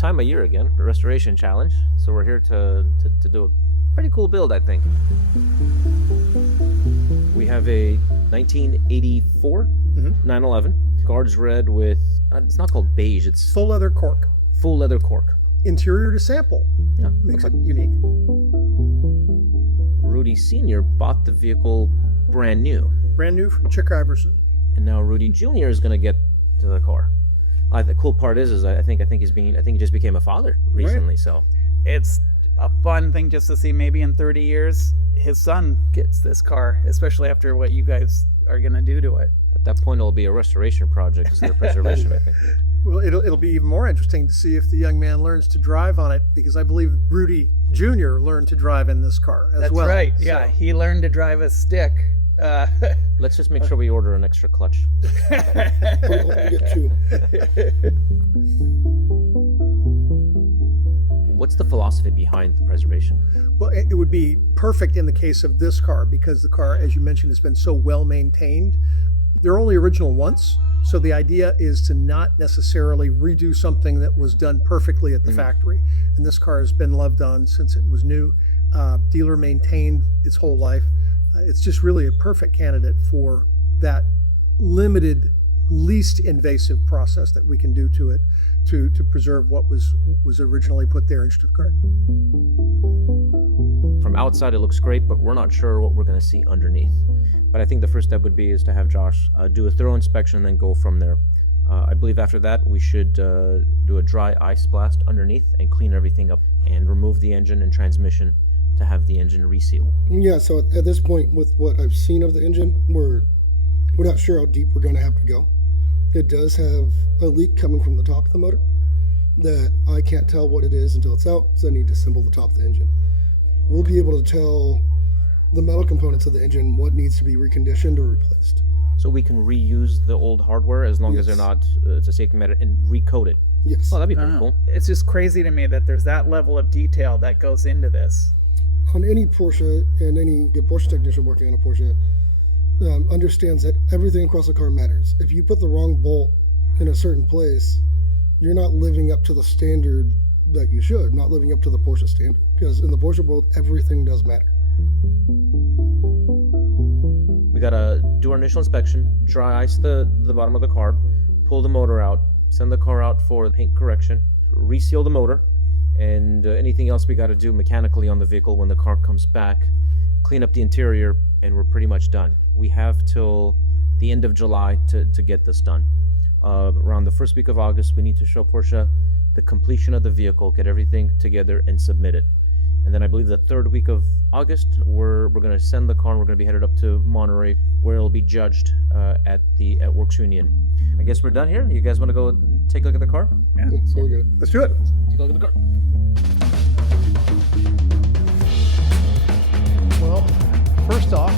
time of year again, the Restoration Challenge. So we're here to do a pretty cool build, I think. We have a 1984 911. Guards red with, it's not called beige, it's Full leather cork. full leather cork. Interior to sample. Yeah, Makes it unique. Rudy Sr. bought the vehicle brand new. Brand new from Chick Iverson. And now Rudy Jr. is going to get to the car. The cool part is I think he just became a father recently. Right. So It's a fun thing just to see maybe in 30 years his son gets this car, especially after what you guys are going to do to it. at that point, it'll be a restoration project instead of preservation, I think. Well, it'll be even more interesting to see if the young man learns to drive on it, because I believe Rudy Jr. learned to drive in this car as That's well. right. Yeah, So, he learned to drive a stick. Let's just make sure we order an extra clutch. We'll get two. What's the philosophy behind the preservation? well, it would be perfect in the case of this car, because the car, as you mentioned, has been so well maintained. They're only original once, so the idea is to not necessarily redo something that was done perfectly at the factory. And this car has been loved on since it was new. Dealer maintained its whole life. It's just really a perfect candidate for that limited, least invasive process that we can do to it to preserve what was originally put there in Stuttgart. From outside, it looks great, but we're not sure what we're going to see underneath. But I think the first step would be to have Josh do a thorough inspection and then go from there. I believe after that, we should do a dry ice blast underneath and clean everything up and remove the engine and transmission to have the engine reseal. Yeah, so at this point, with what I've seen of the engine, we're not sure how deep we're going to have to go. It does have a leak coming from the top of the motor that I can't tell what it is until it's out, because I need to assemble the top of the engine. We'll be able to tell the metal components of the engine what needs to be reconditioned or replaced. So we can reuse the old hardware as long as they're Yes. not, it's a safety matter, and recode it. Yes. Oh, that'd be pretty cool. It's just crazy to me that there's that level of detail that goes into this. On any Porsche, and any good Porsche technician working on a Porsche understands that everything across the car matters. If you put the wrong bolt in a certain place, you're not living up to the standard that you should, not living up to the Porsche standard. Because in the Porsche world, everything does matter. We gotta do our initial inspection, dry ice the bottom of the car, pull the motor out, send the car out for paint correction, reseal the motor, and anything else we gotta do mechanically on the vehicle when the car comes back, clean up the interior, and we're pretty much done. We have till the end of July to get this done. Around the first week of August, we need to show Porsche the completion of the vehicle, get everything together and submit it. And then I believe the third week of August, we're going to send the car and we're going to be headed up to Monterey, where it'll be judged at Works Union. I guess we're done here. You guys want to go take a look at the car? Yeah. So we're good. Let's do it. Take a look at the car. Well, first off,